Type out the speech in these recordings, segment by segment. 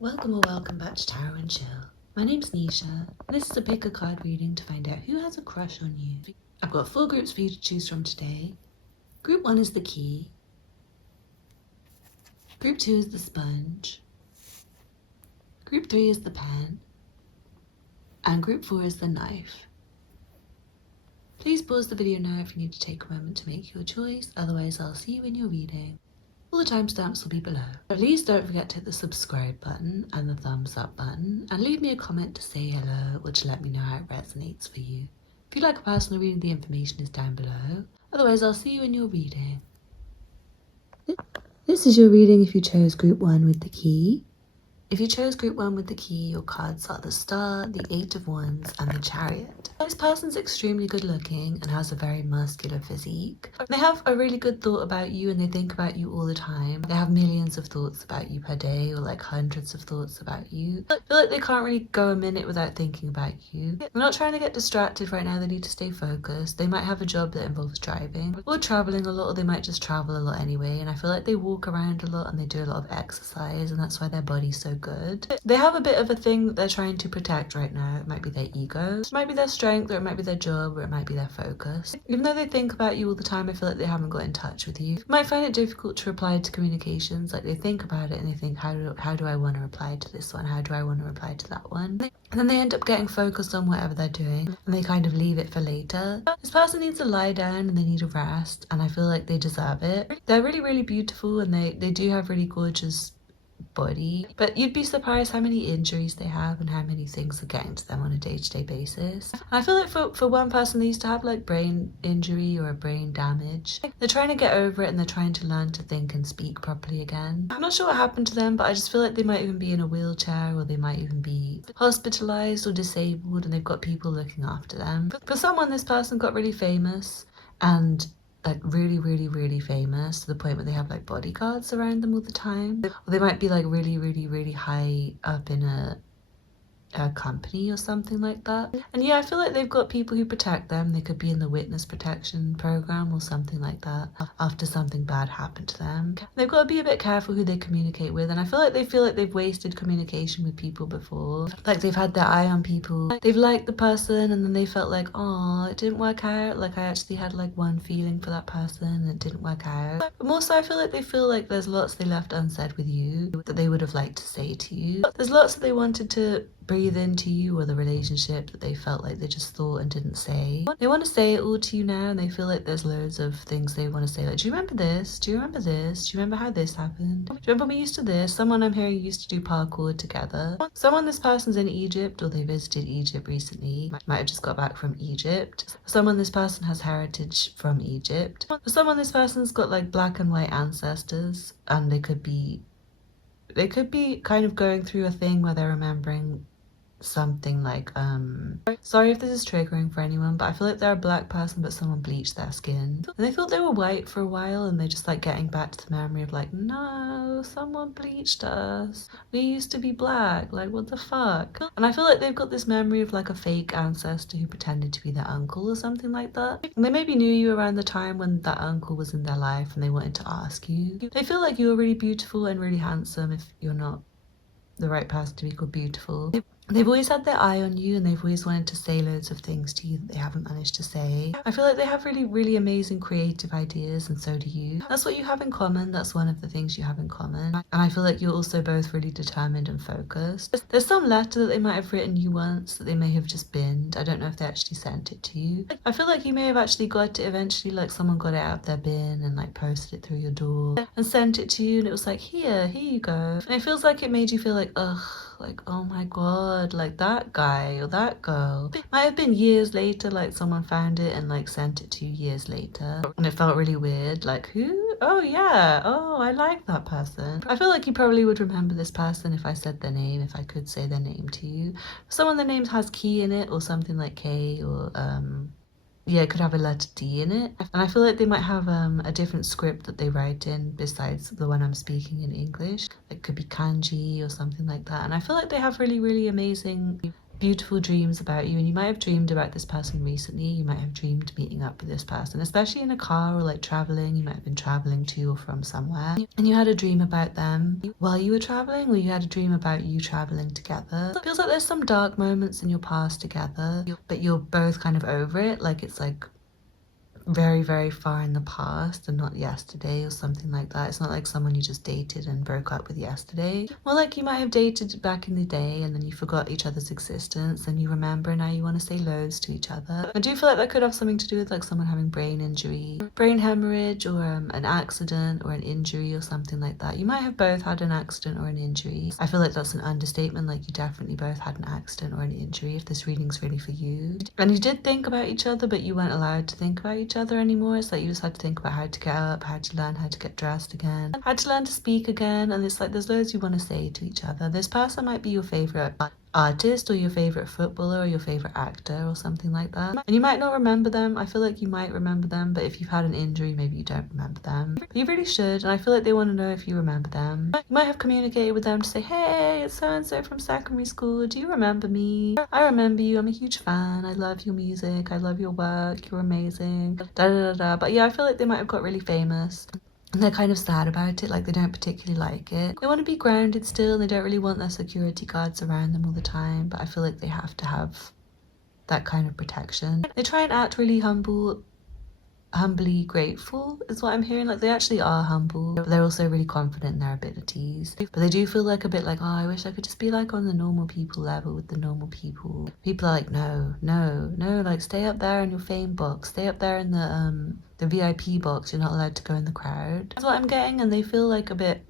Welcome or welcome back to Tarot and Chill. My name's Nisha, and this is a pick a card reading to find out who has a crush on you. I've got 4 groups for you to choose from today. Group 1 is the key. Group 2 is the sponge. Group 3 is the pen. And group 4 is the knife. Please pause the video now if you need to take a moment to make your choice, otherwise I'll see you in your reading. All the timestamps will be below. Please don't forget to hit the subscribe button and the thumbs up button and leave me a comment to say hello or to let me know how it resonates for you. If you'd like a personal reading, the information is down below. Otherwise, I'll see you in your reading. This is your reading if you chose group 1 with the key. If you chose group 1 with the key, your cards are the Star, the 8 of Wands and the Chariot. This person's extremely good looking and has a very muscular physique. They have a really good thought about you and they think about you all the time. They have millions of thoughts about you per day, or like hundreds of thoughts about you. I feel like they can't really go a minute without thinking about you. They're not trying to get distracted right now, they need to stay focused. They might have a job that involves driving or traveling a lot, or they might just travel a lot anyway. And I feel like they walk around a lot and they do a lot of exercise, and that's why their body's so good. They have a bit of a thing that they're trying to protect right now. It might be their ego, it might be their strength, or it might be their job, or it might be their focus. Even though they think about you all the time, I feel like they haven't got in touch with you. You might find it difficult to reply to communications. Like they think about it and they think, how do I want to reply to this one? How do I want to reply to that one? And then they end up getting focused on whatever they're doing and they kind of leave it for later. This person needs to lie down and they need a rest, and I feel like they deserve it. They're really, really beautiful and they do have really gorgeous body, but you'd be surprised how many injuries they have and how many things are getting to them on a day-to-day basis. And I feel like for one person, they used to have like brain injury or a brain damage. They're trying to get over it and they're trying to learn to think and speak properly again. I'm not sure what happened to them, but I just feel like they might even be in a wheelchair, or they might even be hospitalized or disabled, and they've got people looking after them. For someone, this person got really famous, and like really, really, really famous to the point where they have like bodyguards around them all the time. Or they might be like really, really, really high up in a company or something like that. And yeah, I feel like they've got people who protect them. They could be in the witness protection program or something like that after something bad happened to them. They've got to be a bit careful who they communicate with, and I feel like they've wasted communication with people before. Like they've had their eye on people, they've liked the person, and then they felt like, oh, it didn't work out. Like I actually had like one feeling for that person and it didn't work out. But more so, I feel like there's lots they left unsaid with you that they would have liked to say to you. There's lots that they wanted to breathe into you, or the relationship that they felt like they just thought and didn't say. They want to say it all to you now, and they feel like there's loads of things they want to say, like, do you remember this? Do you remember this? Do you remember how this happened? Do you remember we used to this? Someone I'm hearing used to do parkour together. Someone, this person's in Egypt, or they visited Egypt recently, might have just got back from Egypt. Someone, this person has heritage from Egypt. For someone, this person's got like black and white ancestors, and they could be kind of going through a thing where they're remembering something like sorry if this is triggering for anyone, but I feel like they're a black person but someone bleached their skin and they thought they were white for a while, and they're just like getting back to the memory of like, no, someone bleached us, we used to be black, like what the fuck. And I feel like they've got this memory of like a fake ancestor who pretended to be their uncle or something like that, and they maybe knew you around the time when that uncle was in their life and they wanted to ask you. They feel like you were really beautiful and really handsome if you're not the right person to be called beautiful. They've always had their eye on you, and they've always wanted to say loads of things to you that they haven't managed to say. I feel like they have really, really amazing creative ideas, and so do you. That's what you have in common. That's one of the things you have in common. And I feel like you're also both really determined and focused. There's some letter that they might have written you once that they may have just binned. I don't know if they actually sent it to you. I feel like you may have actually got it eventually, like someone got it out of their bin and like posted it through your door and sent it to you, and it was like, here you go. And it feels like it made you feel like, ugh, like, oh my god, like that guy or that girl. It might have been years later, like someone found it and like sent it to you years later, and it felt really weird, like, who? Oh yeah, oh, I like that person. I feel like you probably would remember this person if I said their name, if I could say their name to you. Someone, the name has key in it, or something like K, or yeah, it could have a letter D in it. And I feel like they might have a different script that they write in besides the one I'm speaking in English. It could be kanji or something like that. And I feel like they have really, really amazing beautiful dreams about you, and you might have dreamed about this person recently. You might have dreamed meeting up with this person, especially in a car or like traveling. You might have been traveling to or from somewhere, and you had a dream about them while you were traveling, or you had a dream about you traveling together. It feels like there's some dark moments in your past together, but you're both kind of over it. Like it's like very, very far in the past and not yesterday or something like that. It's not like someone you just dated and broke up with yesterday. Well, like you might have dated back in the day and then you forgot each other's existence and you remember and now you want to say loads to each other. I do feel like that could have something to do with like someone having brain injury, brain hemorrhage, or an accident or an injury or something like that. You might have both had an accident or an injury. I feel like that's an understatement. Like you definitely both had an accident or an injury if this reading's really for you. And you did think about each other, but you weren't allowed to think about each other anymore. It's like you just had to think about how to get up, how to learn how to get dressed again, how to learn to speak again. And it's like there's loads you want to say to each other. This person might be your favorite artist or your favorite footballer or your favorite actor or something like that, and you might not remember them. I feel like you might remember them, but if you've had an injury, maybe you don't remember them, but you really should. And I feel like they want to know if you remember them. You might have communicated with them to say, hey, it's so and so from secondary school, do you remember me? I remember you, I'm a huge fan, I love your music, I love your work, you're amazing, da da da da. But yeah, I feel like they might have got really famous and they're kind of sad about it. Like they don't particularly like it. They want to be grounded still, and they don't really want their security guards around them all the time, but I feel like they have to have that kind of protection. They try and act really humbly grateful is what I'm hearing. Like they actually are humble, but they're also really confident in their abilities, but they do feel like a bit like, oh, I wish I could just be like on the normal people level with the normal people. People are like, no, like stay up there in your fame box, stay up there in the VIP box, you're not allowed to go in the crowd. That's what I'm getting. And they feel like a bit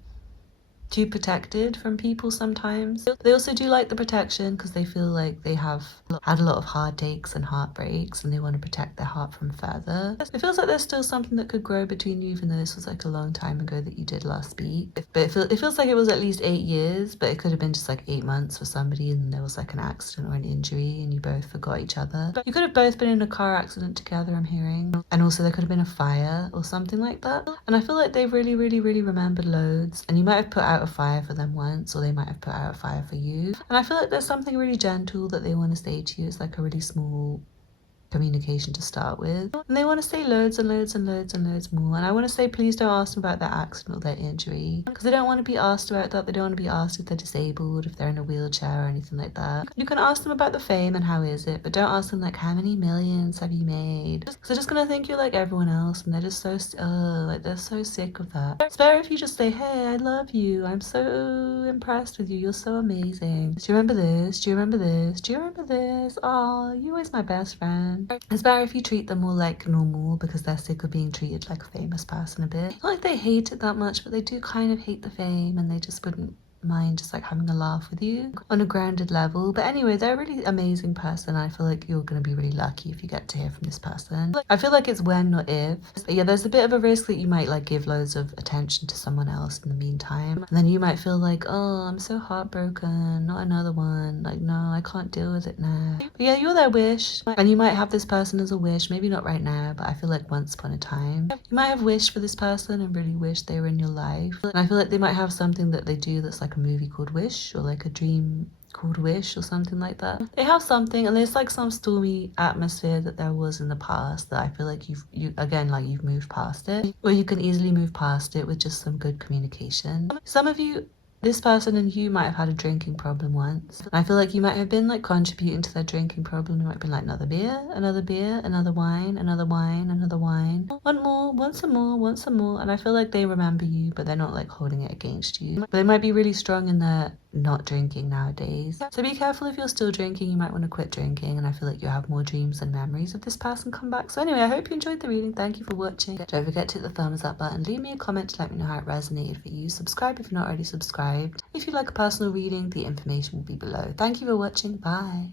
too protected from people sometimes. They also do like the protection because they feel like they have had a lot of heartaches and heartbreaks and they want to protect their heart from further. It feels like there's still something that could grow between you, even though this was like a long time ago that you did last speak. But it feels like it was at least 8 years, but it could have been just like 8 months for somebody and there was like an accident or an injury and you both forgot each other. You could have both been in a car accident together, I'm hearing. And also there could have been a fire or something like that. And I feel like they really remembered loads, and you might have put out a fire for them once, or they might have put out a fire for you. And I feel like there's something really gentle that they want to say to you. It's like a really small communication to start with, and they want to say loads and loads and loads and loads more. And I want to say, please don't ask them about their accident or their injury, because they don't want to be asked about that. They don't want to be asked if they're disabled, if they're in a wheelchair or anything like that. You can ask them about the fame and how is it, but don't ask them like, how many millions have you made, because they're just gonna think you're like everyone else, and they're just so like they're so sick of that. It's better if you just say, hey, I love you, I'm so impressed with you, you're so amazing, do you remember this, do you remember this, do you remember this, oh, you're always my best friend. It's better if you treat them more like normal, because they're sick of being treated like a famous person a bit. Not like they hate it that much, but they do kind of hate the fame, and they just wouldn't mind just like having a laugh with you on a grounded level. But anyway, they're a really amazing person. I feel like you're going to be really lucky if you get to hear from this person. I feel like it's when, not if. But yeah, there's a bit of a risk that you might like give loads of attention to someone else in the meantime, and then you might feel like, oh, I'm so heartbroken, not another one, like no, I can't deal with it now. But yeah, you're their wish, and you might have this person as a wish, maybe not right now, but I feel like once upon a time you might have wished for this person and really wished they were in your life. And I feel like they might have something that they do that's like a movie called Wish, or like a dream called Wish, or something like that. They have something, and there's like some stormy atmosphere that there was in the past that I feel like you've moved past it, or you can easily move past it with just some good communication. Some of you, this person and you, might have had a drinking problem once. I feel like you might have been like contributing to their drinking problem. You might have been like, another beer, another wine, another wine, another wine. One more, want some more, want some more. And I feel like they remember you, but they're not like holding it against you. But they might be really strong in their not drinking nowadays. So be careful if you're still drinking. You might want to quit drinking, and I feel like you'll have more dreams and memories of this person come back. So anyway, I hope you enjoyed the reading. Thank you for watching. Don't forget to hit the thumbs up button. Leave me a comment to let me know how it resonated for you. Subscribe if you're not already subscribed. If you'd like a personal reading, the information will be below. Thank you for watching. Bye.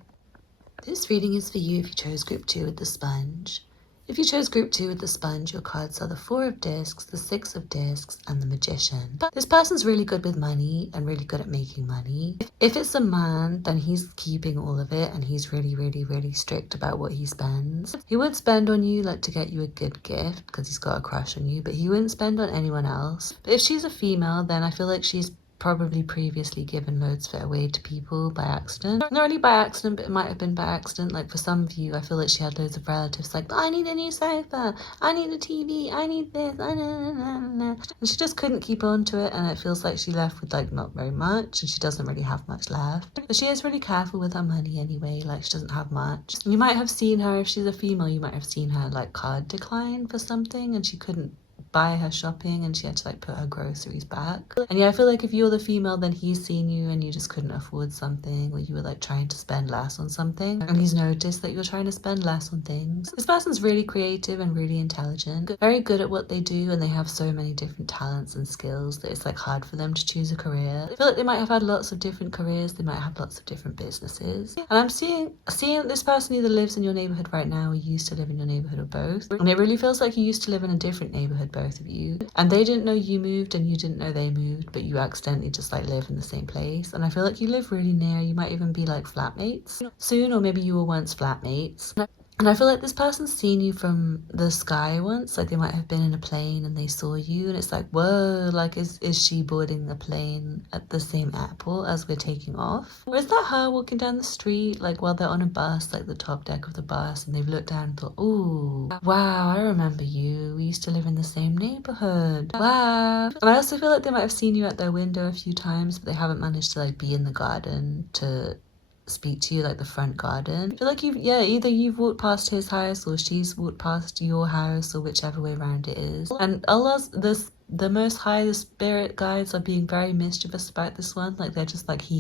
This reading is for you if you chose group 2 with the sponge. If you chose group 2 with the sponge, your cards are the 4 of discs, the 6 of discs, and the magician. This person's really good with money and really good at making money. If it's a man, then he's keeping all of it, and he's really strict about what he spends. He would spend on you, like to get you a good gift, because he's got a crush on you, but he wouldn't spend on anyone else. But if she's a female, then I feel like she's probably previously given loads of it away to people by accident. Not really by accident, but it might have been by accident. Like for some of you, I feel like she had loads of relatives like, I need a new sofa, I need a TV, I need this, and she just couldn't keep on to it, and it feels like she left with like not very much, and she doesn't really have much left. But she is really careful with her money anyway, like she doesn't have much. You might have seen her, if she's a female, you might have seen her like card decline for something, and she couldn't buy her shopping and she had to like put her groceries back. And yeah, I feel like if you're the female, then he's seen you and you just couldn't afford something, or you were like trying to spend less on something, and he's noticed that you're trying to spend less on things. This person's really creative and really intelligent, very good at what they do, and they have so many different talents and skills that it's like hard for them to choose a career. I feel like they might have had lots of different careers, they might have lots of different businesses, and I'm seeing that this person either lives in your neighborhood right now or used to live in your neighborhood, or both. And it really feels like you used to live in a different neighborhood, both of you, and they didn't know you moved and you didn't know they moved, but you accidentally just like live in the same place. And I feel like you live really near, you might even be like flatmates soon, or maybe you were once flatmates. And I feel like this person's seen you from the sky once, like they might have been in a plane and they saw you, and it's like, whoa, like is she boarding the plane at the same airport as we're taking off? Or is that her walking down the street, like while they're on a bus, like the top deck of the bus, and they've looked down and thought, ooh, wow, I remember you. We used to live in the same neighborhood. Wow. And I also feel like they might have seen you at their window a few times, but they haven't managed to like be in the garden to speak to you, like the front garden. I feel like either you've walked past his house or she's walked past your house, or whichever way around it is. And Allah's the Most High, the spirit guides are being very mischievous about this one. Like they're just like he.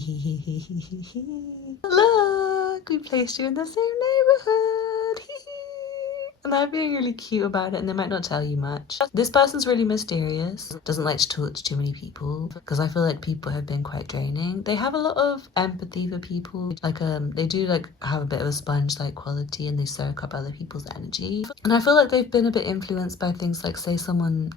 Look, we placed you in the same neighborhood. And they're being really cute about it, and they might not tell you much. This person's really mysterious, doesn't like to talk to too many people, because I feel like people have been quite draining. They have a lot of empathy for people, like they do like have a bit of a sponge-like quality, and they soak up other people's energy. And I feel like they've been a bit influenced by things like, say someone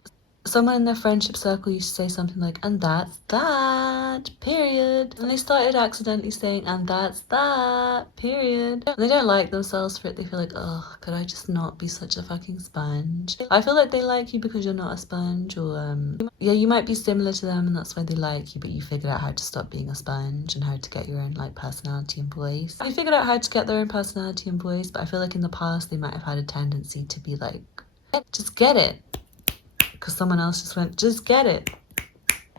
in their friendship circle used to say something like, and that's that, period. And they started accidentally saying, and that's that, period. And they don't like themselves for it. They feel like, oh, could I just not be such a fucking sponge? I feel like they like you because you're not a sponge, or yeah, you might be similar to them and that's why they like you, but you figured out how to stop being a sponge and how to get your own like personality and voice. They figured out how to get their own personality and voice, but I feel like in the past they might have had a tendency to be like, just get it. Because someone else just went, just get it.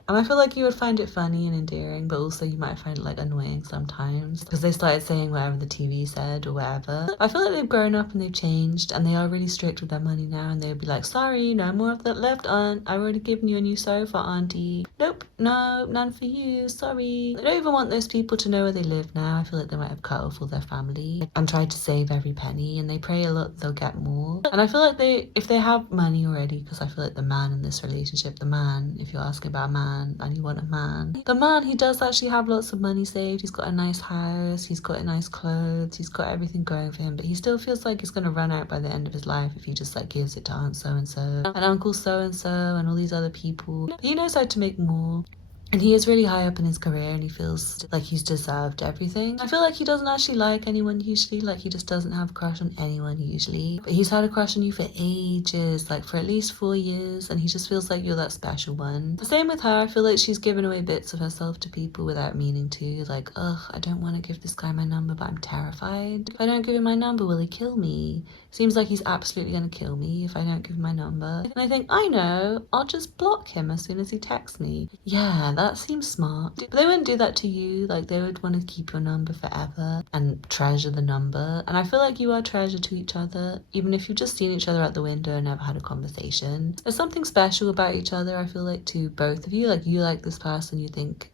And I feel like you would find it funny and endearing, but also you might find it like annoying sometimes, because they started saying whatever the TV said or whatever. I feel like they've grown up and they've changed, and they are really strict with their money now, and they would be like, sorry, no more of that left, aunt. I've already given you a new sofa, auntie. Nope, no, none for you, sorry. They don't even want those people to know where they live now. I feel like they might have cut off all their family and tried to save every penny, and they pray a lot they'll get more. And I feel like if they have money already, because I feel like the man in this relationship, the man, if you're asking about a man, and you want a man. The man, he does actually have lots of money saved. He's got a nice house, he's got nice clothes, he's got everything going for him, but he still feels like he's going to run out by the end of his life if he just like gives it to aunt so-and-so and uncle so-and-so and all these other people. But he knows how to make more. And he is really high up in his career, and he feels like he's deserved everything. I feel like he doesn't actually like anyone usually, like he just doesn't have a crush on anyone usually. But he's had a crush on you for ages, like for at least 4 years, and he just feels like you're that special one. The same with her, I feel like she's given away bits of herself to people without meaning to, like, ugh, I don't want to give this guy my number, but I'm terrified. If I don't give him my number, will he kill me? Seems like he's absolutely going to kill me if I don't give him my number. And I think, I know, I'll just block him as soon as he texts me. Yeah, that seems smart. But they wouldn't do that to you. Like, they would want to keep your number forever and treasure the number. And I feel like you are treasure to each other, even if you've just seen each other out the window and never had a conversation. There's something special about each other, I feel like, to both of you. Like, you like this person, you think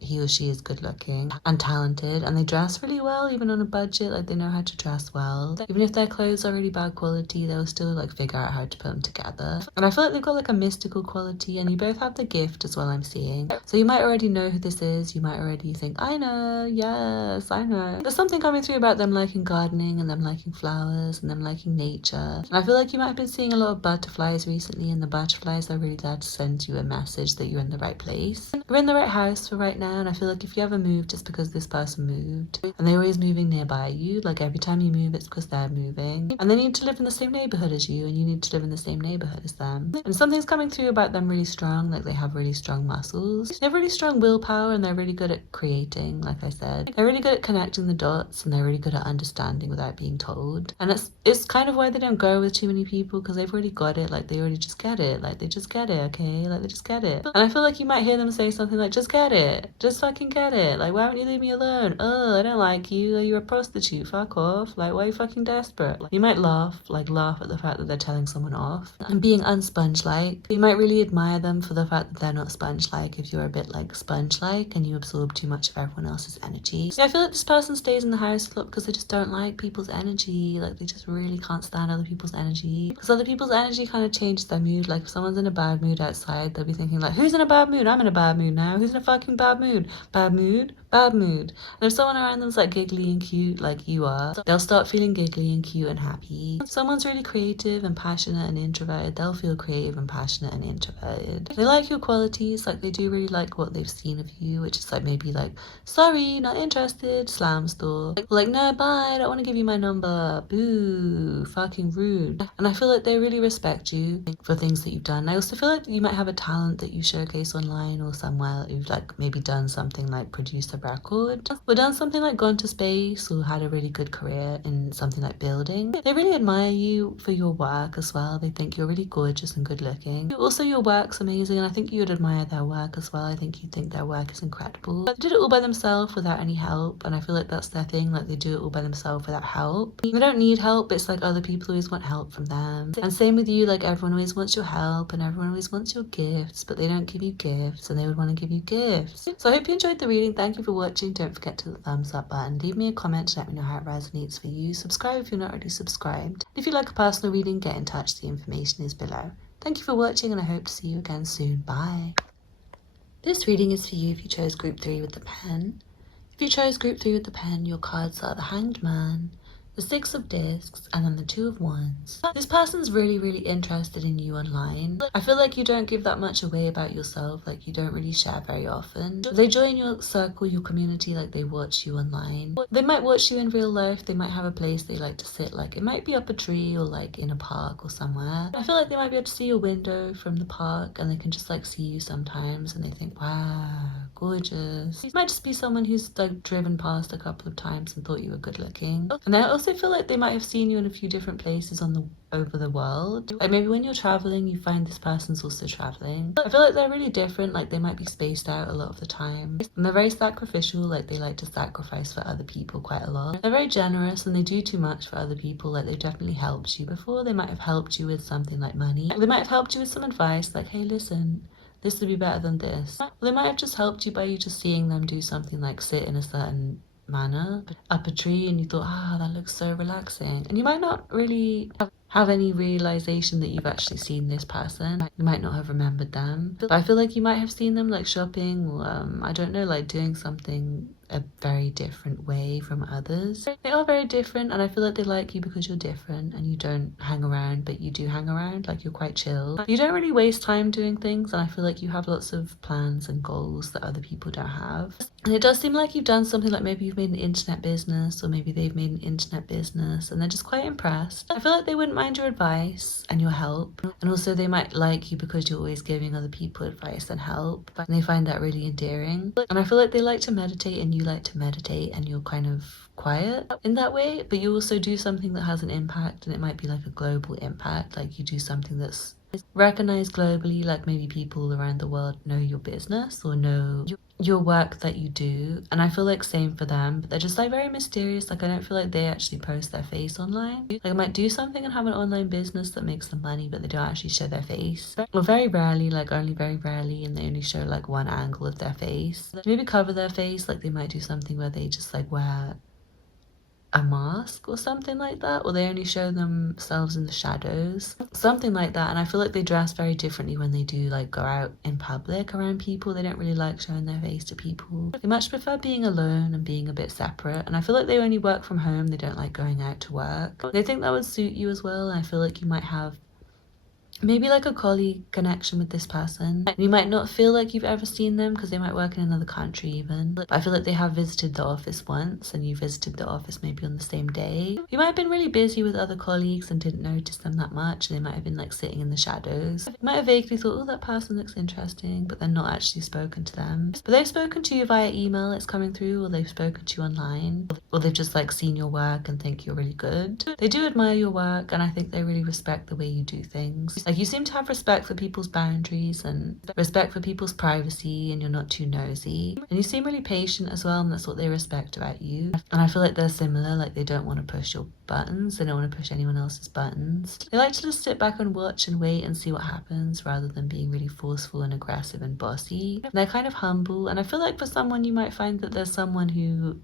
he or she is good looking and talented, and they dress really well even on a budget. Like, they know how to dress well. Even if their clothes are really bad quality, they'll still like figure out how to put them together. And I feel like they've got like a mystical quality, and you both have the gift as well, I'm seeing. So you might already know who this is. You might already think, I know, yes, I know. There's something coming through about them liking gardening and them liking flowers and them liking nature. And I feel like you might have been seeing a lot of butterflies recently, and the butterflies are really there to send you a message that you're in the right place. You're in the right house for right now. And I feel like if you ever move just because this person moved, and they're always moving nearby you, like every time you move, it's because they're moving. And they need to live in the same neighborhood as you, and you need to live in the same neighborhood as them. And something's coming through about them really strong, like they have really strong muscles. They have really strong willpower, and they're really good at creating, like I said. They're really good at connecting the dots, and they're really good at understanding without being told. And it's kind of why they don't go with too many people, because they've already got it, like they already just get it, like they just get it, okay? Like they just get it. And I feel like you might hear them say something like, just get it. Just fucking get it. Like, why won't you leave me alone? Oh, I don't like you. Are you a prostitute? Fuck off. Like, why are you fucking desperate? Like, you might laugh at the fact that they're telling someone off and being unsponge-like. You might really admire them for the fact that they're not sponge-like if you're a bit like sponge-like and you absorb too much of everyone else's energy. Yeah, I feel like this person stays in the house a lot because they just don't like people's energy. Like, they just really can't stand other people's energy. Because other people's energy kind of changes their mood. Like, if someone's in a bad mood outside, they'll be thinking like, who's in a bad mood? I'm in a bad mood now. Who's in a fucking bad mood? Bad mood? Bad mood. And if someone around them's like giggly and cute like you are, they'll start feeling giggly and cute and happy. If someone's really creative and passionate and introverted, they'll feel creative and passionate and introverted. If they like your qualities, like they do really like what they've seen of you, which is like maybe like, sorry, not interested, slam store. Like, no, bye, I don't want to give you my number. Boo, fucking rude. And I feel like they really respect you for things that you've done. I also feel like you might have a talent that you showcase online or somewhere that you've like maybe done something like produced a record or done something like gone to space or had a really good career in something like building. They really admire you for your work as well. They think you're really gorgeous and good looking. Also, your work's amazing, and I think you would admire their work as well. I think you'd think their work is incredible. But they did it all by themselves without any help, and I feel like that's their thing. Like, they do it all by themselves without help. They don't need help. It's like other people always want help from them. And same with you, like everyone always wants your help and everyone always wants your gifts, but they don't give you gifts, and they would want to give you gifts. So I hope you enjoyed the reading. Thank you for watching. Don't forget to hit the thumbs up button. Leave me a comment to let me know how it resonates for you. Subscribe if you're not already subscribed. If you'd like a personal reading, get in touch. The information is below. Thank you for watching, and I hope to see you again soon. Bye. This reading is for you if you chose group 3 with the pen. If you chose group 3 with the pen, your cards are the Hanged Man, the 6 of Discs, and then the 2 of Wands. This person's really interested in you online. I feel like you don't give that much away about yourself, like you don't really share very often. They join your circle, your community, like they watch you online. They might watch you in real life, they might have a place they like to sit, like it might be up a tree or like in a park or somewhere. I feel like they might be able to see your window from the park and they can just like see you sometimes and they think, wow, gorgeous. It might just be someone who's like driven past a couple of times and thought you were good looking. And I also feel like they might have seen you in a few different places over the world. Like maybe when you're traveling, you find this person's also traveling. I feel like they're really different, like they might be spaced out a lot of the time. And they're very sacrificial, like they like to sacrifice for other people quite a lot. They're very generous and they do too much for other people, like they've definitely helped you before. They might have helped you with something like money. They might have helped you with some advice, like, hey, listen, this would be better than this. Or they might have just helped you by you just seeing them do something like sit in a certain manner up a tree and you thought, that looks so relaxing. And you might not really have any realization that you've actually seen this person. You might not have remembered them, but I feel like you might have seen them like shopping or I don't know, like doing something a very different way from others. They are very different and I feel like they like you because you're different and you don't hang around, but you do hang around, like you're quite chill. You don't really waste time doing things and I feel like you have lots of plans and goals that other people don't have. And it does seem like you've done something like maybe you've made an internet business or maybe they've made an internet business and they're just quite impressed. I feel like they wouldn't mind your advice and your help, and also they might like you because you're always giving other people advice and help, and they find that really endearing. And I feel like they like to meditate and you like to meditate and you're kind of quiet in that way, but you also do something that has an impact, and it might be like a global impact, like you do something that's recognized globally, like maybe people around the world know your business or know your work that you do. And I feel like same for them, but they're just like very mysterious. Like I don't feel like they actually post their face online. Like I might do something and have an online business that makes them money, but they don't actually show their face, or very rarely, like only very rarely, and they only show like one angle of their face. Maybe cover their face, like they might do something where they just like wear a mask or something like that, or they only show themselves in the shadows, something like that. And I feel like they dress very differently when they do like go out in public around people. They don't really like showing their face to people. They much prefer being alone and being a bit separate, and I feel like they only work from home. They don't like going out to work. They think that would suit you as well, and I feel like you might have maybe like a colleague connection with this person. You might not feel like you've ever seen them because they might work in another country even. But I feel like they have visited the office once and you visited the office maybe on the same day. You might have been really busy with other colleagues and didn't notice them that much. They might have been like sitting in the shadows. You might have vaguely thought, oh, that person looks interesting, but then not actually spoken to them. But they've spoken to you via email, it's coming through, or they've spoken to you online, or they've just like seen your work and think you're really good. They do admire your work and I think they really respect the way you do things. Like you seem to have respect for people's boundaries and respect for people's privacy, and you're not too nosy. And you seem really patient as well, and that's what they respect about you. And I feel like they're similar, like they don't want to push your buttons, they don't want to push anyone else's buttons. They like to just sit back and watch and wait and see what happens rather than being really forceful and aggressive and bossy. And they're kind of humble, and I feel like for someone you might find that there's someone who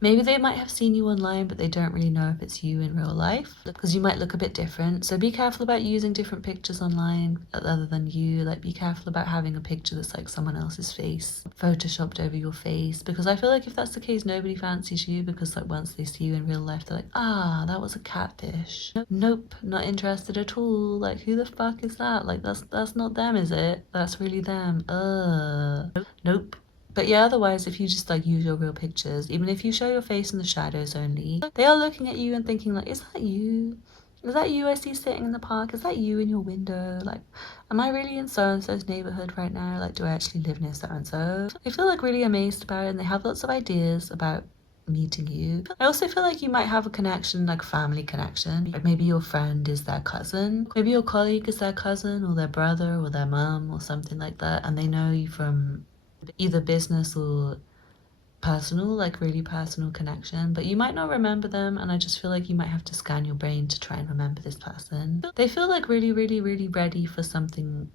maybe they might have seen you online, but they don't really know if it's you in real life because you might look a bit different. So be careful about using different pictures online other than you. Like be careful about having a picture that's like someone else's face photoshopped over your face, because I feel like if that's the case, nobody fancies you, because like once they see you in real life, they're like, ah, that was a catfish. Nope, not interested at all. Like who the fuck is that? Like that's not them, is it? That's really them. Nope. But yeah, otherwise, if you just like use your real pictures, even if you show your face in the shadows only, they are looking at you and thinking like, is that you? Is that you I see sitting in the park? Is that you in your window? Like, am I really in so-and-so's neighborhood right now? Like, do I actually live near so-and-so? They feel like really amazed about it and they have lots of ideas about meeting you. I also feel like you might have a connection, like family connection. Like maybe your friend is their cousin. Maybe your colleague is their cousin or their brother or their mum or something like that. And they know you from either business or personal, like really personal connection, but you might not remember them, and I just feel like you might have to scan your brain to try and remember this person. They feel like really, really, really ready for something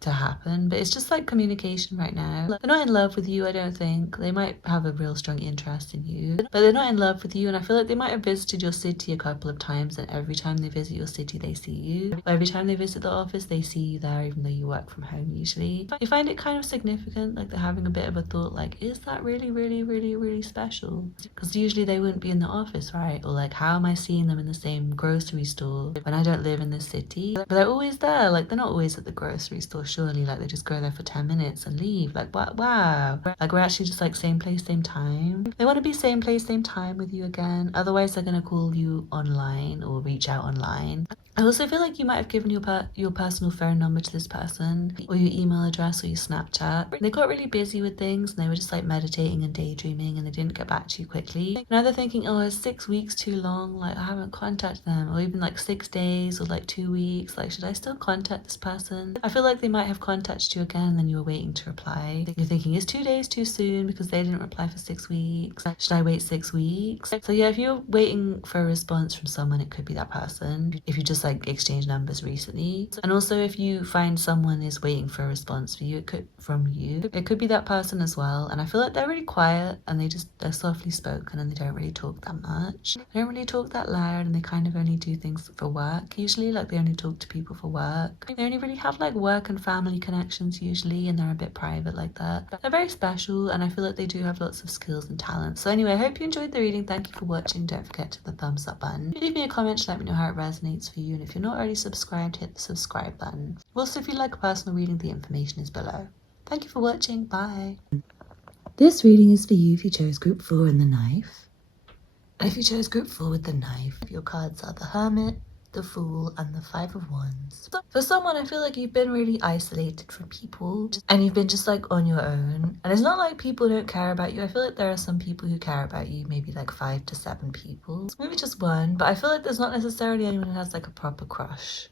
to happen, but it's just like communication right now. They're not in love with you, I don't think. They might have a real strong interest in you, but they're not in love with you, and I feel like they might have visited your city a couple of times, and every time they visit your city they see you. But every time they visit the office they see you there, even though you work from home usually. You find it kind of significant, like they're having a bit of a thought like, is that really, really, really, really special? Because usually they wouldn't be in the office, right? Or like, how am I seeing them in the same grocery store when I don't live in this city? But they're always there. Like they're not always at the grocery store, surely. Like they just go there for 10 minutes and leave. Like wow, like we're actually just like same place same time. They want to be same place same time with you again, otherwise they're going to call you online or reach out online. I also feel like you might have given your personal phone number to this person, or your email address, or your Snapchat. They got really busy with things and they were just like meditating and daydreaming and they didn't get back to you quickly. Now they're thinking, oh, is 6 weeks too long? Like I haven't contacted them. Or even like 6 days or like 2 weeks. Like should I still contact this person? I feel like they might have contacted you again and then you were waiting to reply. You're thinking, is 2 days too soon because they didn't reply for 6 weeks? Should I wait 6 weeks? So yeah, if you're waiting for a response from someone, it could be that person. If you just like exchange numbers recently. And also if you find someone is waiting for a response for you, it could be that person as well. And I feel like they're really quiet and they're softly spoken and they don't really talk that much. They don't really talk that loud and they kind of only do things for work usually. Like they only talk to people for work. They only really have like work and family connections usually, and they're a bit private like that. They're very special and I feel like they do have lots of skills and talents. So anyway, I hope you enjoyed the reading. Thank you for watching. Don't forget to hit the thumbs up button. Leave me a comment to let me know how it resonates for you, and if you're not already subscribed, hit the subscribe button. Also, if you'd like a personal reading, the information is below. Thank you for watching. Bye. This reading is for you if you chose group 4 in the knife. And if you chose group 4 with the knife, your cards are the Hermit, the Fool, and the 5 of Wands. So for someone, I feel like you've been really isolated from people and you've been just like on your own. And it's not like people don't care about you. I feel like there are some people who care about you, maybe like 5 to 7 people, maybe just one, but I feel like there's not necessarily anyone who has like a proper crush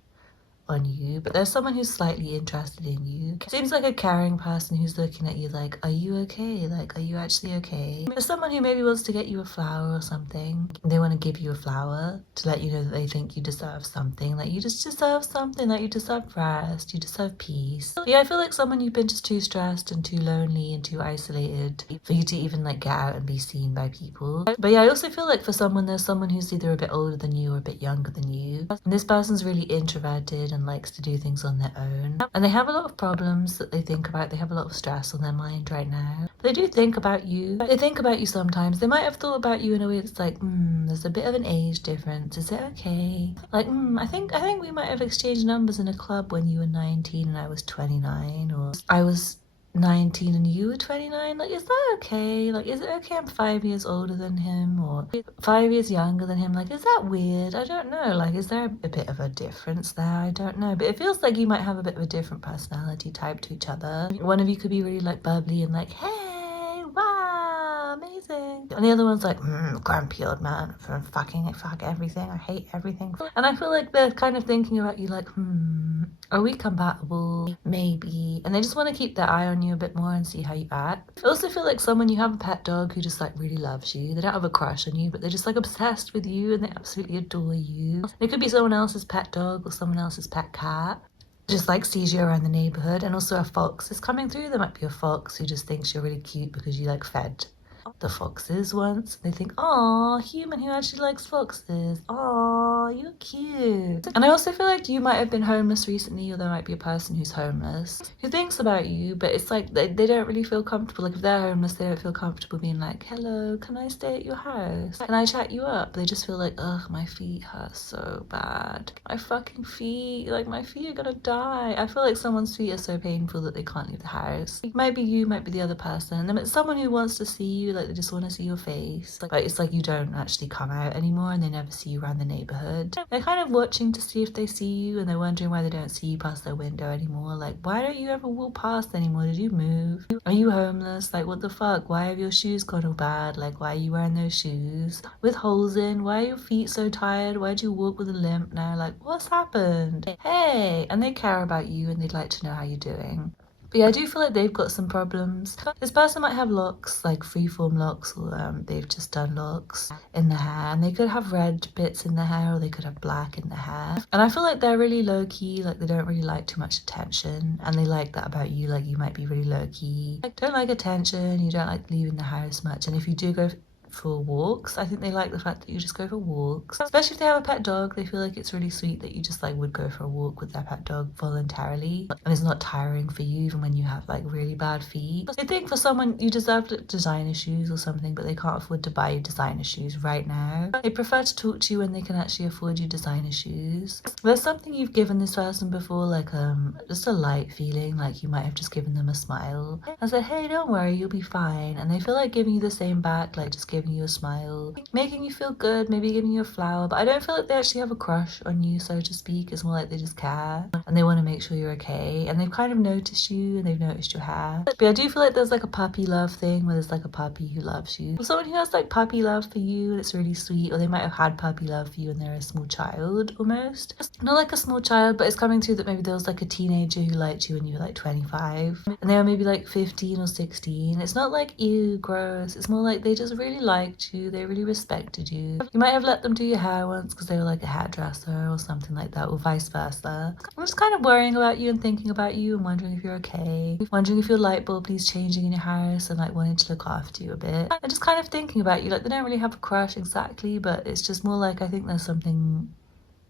on you, but there's someone who's slightly interested in you. Seems like a caring person who's looking at you like, are you okay? Like, are you actually okay? There's someone who maybe wants to get you a flower or something. They want to give you a flower to let you know that they think you deserve something. Like, you just deserve something. Like, you deserve rest. You deserve peace. But yeah, I feel like someone you've been just too stressed and too lonely and too isolated for you to even like get out and be seen by people. But yeah, I also feel like for someone, there's someone who's either a bit older than you or a bit younger than you. And this person's really introverted and likes to do things on their own. And they have a lot of problems that they think about. They have a lot of stress on their mind right now. They do think about you. They think about you sometimes. They might have thought about you in a way that's like, there's a bit of an age difference. Is it okay? Like, I think we might have exchanged numbers in a club when you were 19 and I was 29, or I was 19 and you were 29. Like, is that okay? Like, is it okay I'm 5 years older than him or 5 years younger than him? Like, is that weird? I don't know. Like, is there a bit of a difference there? I don't know. But it feels like you might have a bit of a different personality type to each other. One of you could be really like bubbly and like, hey, wow, amazing. And the other one's like, grumpy old man, fuck everything. I hate everything. And I feel like they're kind of thinking about you like, are we compatible? Maybe. And they just want to keep their eye on you a bit more and see how you act. I also feel like someone, you have a pet dog who just like really loves you. They don't have a crush on you, but they're just like obsessed with you and they absolutely adore you. It could be someone else's pet dog or someone else's pet cat. Just like sees you around the neighborhood. And also a fox is coming through. There might be a fox who just thinks you're really cute because you like fed the foxes once. They think, oh, human who actually likes foxes. Oh, you're cute. And I also feel like you might have been homeless recently, or there might be a person who's homeless who thinks about you, but it's like they don't really feel comfortable. Like if they're homeless, they don't feel comfortable being like, hello, can I stay at your house? Can I chat you up? They just feel like, ugh, my feet hurt so bad. My fucking feet, like my feet are gonna die. I feel like someone's feet are so painful that they can't leave the house. It might be you, might be the other person. And it's someone who wants to see you, like they just want to see your face. Like it's like you don't actually come out anymore and they never see you around the neighborhood. They're kind of watching to see if they see you and they're wondering why they don't see you past their window anymore. Like, why don't you ever walk past anymore? Did you move? Are you homeless? Like, what the fuck? Why have your shoes gone all bad? Like, why are you wearing those shoes with holes in? Why are your feet so tired? Why do you walk with a limp now? Like, what's happened? Hey! And they care about you and they'd like to know how you're doing. But yeah, I do feel like they've got some problems. This person might have locks, like freeform locks, or they've just done locks in their hair. And they could have red bits in their hair, or they could have black in their hair. And I feel like they're really low-key, like they don't really like too much attention. And they like that about you, like you might be really low-key. Like, don't like attention, you don't like leaving the house much. And if you do go for walks, I think they like the fact that you just go for walks, especially if they have a pet dog. They feel like it's really sweet that you just like would go for a walk with their pet dog voluntarily, and it's not tiring for you even when you have like really bad feet. I think for someone, you deserve designer shoes or something, but they can't afford to buy you designer shoes right now. They prefer to talk to you when they can actually afford you designer shoes. There's something you've given this person before, like just a light feeling, like you might have just given them a smile and said, hey, don't worry, you'll be fine. And they feel like giving you the same back, like just giving you a smile, making you feel good, maybe giving you a flower. But I don't feel like they actually have a crush on you, so to speak. It's more like they just care and they want to make sure you're okay, and they've kind of noticed you and they've noticed your hair. But I do feel like there's like a puppy love thing where there's like a puppy who loves you, or someone who has like puppy love for you and it's really sweet, or they might have had puppy love for you and they're a small child almost. Not like a small child, but it's coming through that maybe there was like a teenager who liked you when you were like 25 and they were maybe like 15 or 16. It's not like ew, gross. It's more like they just really liked you, they really respected you. You might have let them do your hair once because they were like a hairdresser or something like that, or vice versa. I'm just kind of worrying about you and thinking about you and wondering if you're okay, wondering if your light bulb needs changing in your house and like wanting to look after you a bit. And just kind of thinking about you. Like they don't really have a crush exactly, but it's just more like I think there's something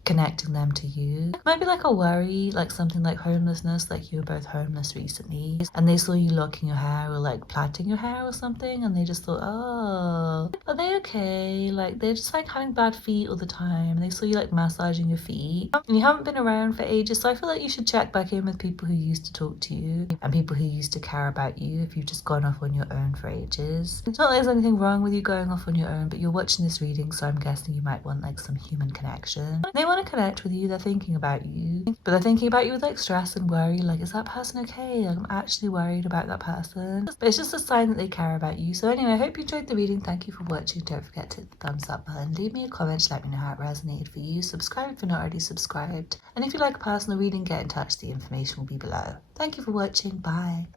connecting them to you. It might be like a worry, like something like homelessness, like you were both homeless recently and they saw you locking your hair or like plaiting your hair or something, and they just thought, oh, are they okay? Like they're just like having bad feet all the time, and they saw you like massaging your feet and you haven't been around for ages. So I feel like you should check back in with people who used to talk to you and people who used to care about you if you've just gone off on your own for ages. It's not like there's anything wrong with you going off on your own, but you're watching this reading, so I'm guessing you might want like some human connection. They want to connect with you, they're thinking about you, but they're thinking about you with like stress and worry, like is that person okay? Like, I'm actually worried about that person. But it's just a sign that they care about you. So anyway, I hope you enjoyed the reading. Thank you for watching. Don't forget to hit the thumbs up button, leave me a comment to let me know how it resonated for you, subscribe if you're not already subscribed, and if you'd like a personal reading, get in touch, the information will be below. Thank you for watching. Bye.